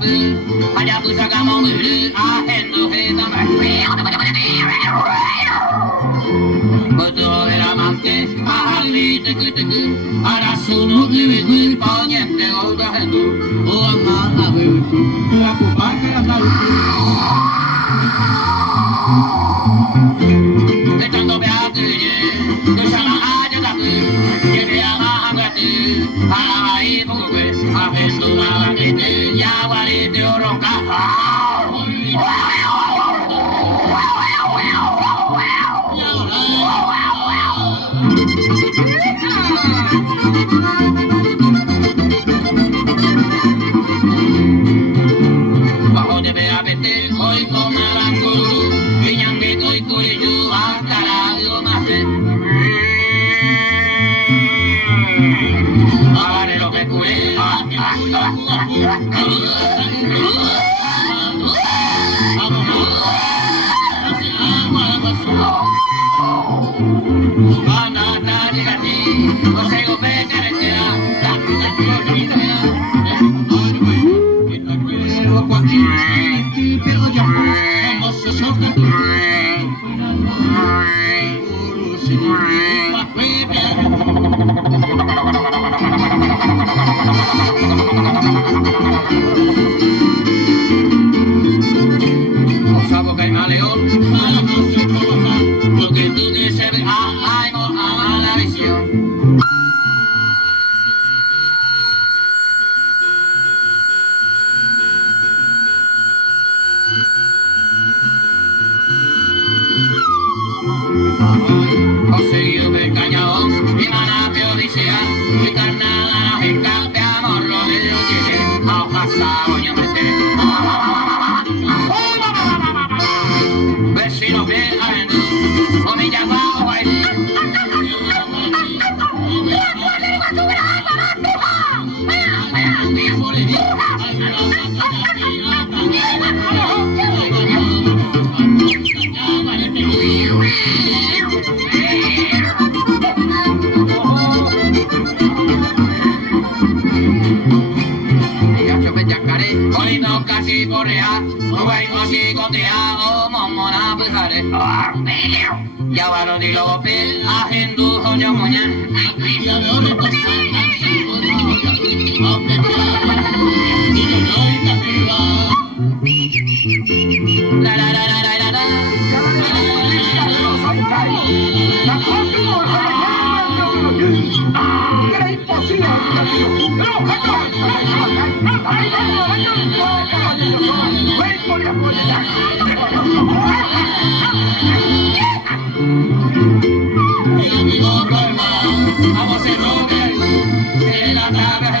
ぶはやぶさがもぐるあへんのへだまことをえらまってあはりてくてくあらすのぐぐぽにゃんておだへんおわまあぶるくわこばからなるEchando beatri, dosama aja tapi, jadi ama agati, alai buku, ahendu alangite, yawari teorong kahar. Bajo de beabete, hoy comerán guru, inyang betoy kuyu antara yomase. Are lo que cure, anda tadi kati, osego pekeretera, Osabo kay Maleon, lo que tú dices, ay, no, a la visión. Conseguido el cañón, y manapio odisea, y carnada, en campe amor, lo de Dios tiene, a hojas saboño mete. Vecino que avendo, comilla bajo ahí. Hoy no casi correa, hoy no así contea, oh momona bujare. Ya varo di lo pe, a hindu hoja moña. Ya veo le pasa, la la la la la la. Era imposible. Vamos a romper la tabla de